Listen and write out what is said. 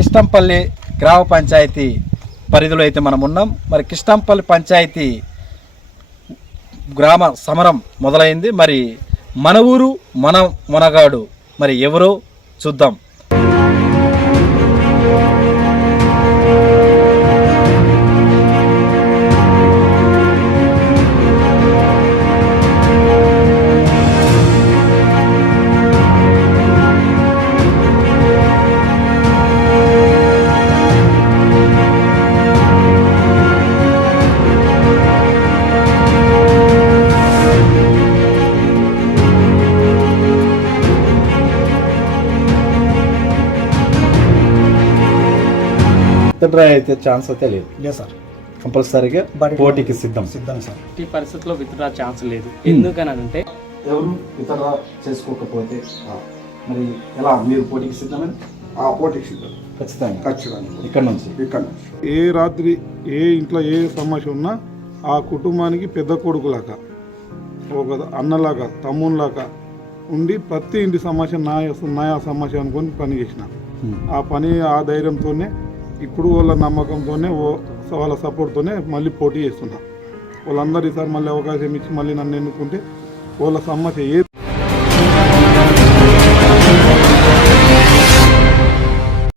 కిష్టంపల్లి గ్రామ పంచాయతీ పరిధిలో అయితే మనం ఉన్నాం. మరి కిష్టంపల్లి పంచాయతీ గ్రామ సమరం మొదలైంది. మరి మన ఊరు మన మునగాడు మరి ఎవరో చూద్దాం. డ్రై అయితే ఛాన్స్ అయితే లేదు సార్. కంపల్సరీగా పోటీకి సిద్ధం సార్. ఈ పరిస్థితుల్లో విత్డ్రా ఛాన్స్ లేదు. ఎందుకని అంటే ఎవరు విత్డ్రా చేసుకోకపోతే మరి ఎలా మీరు పోటీకి సిద్ధమని? పోటీకి సిద్ధం ఖచ్చితంగా ఇక్కడ నుంచి ఏ రాత్రి ఏ ఇంట్లో ఏ సమస్య ఉన్నా ఆ కుటుంబానికి పెద్ద కొడుకులాగా ఒక అన్నలాగా తమ్మునిలాగా ఉండి ప్రతి ఇంటి సమస్య నా సమస్య అనుకొని పని చేసిన ఆ ధైర్యంతోనే ఇప్పుడు వాళ్ళ నమ్మకంతోనే వాళ్ళ సపోర్ట్తోనే మళ్ళీ పోటీ చేస్తున్నా. వాళ్ళందరూ ఈసారి మళ్ళీ అవకాశం ఇచ్చి మళ్ళీ నన్ను ఎన్నుకుంటే వాళ్ళ సమస్య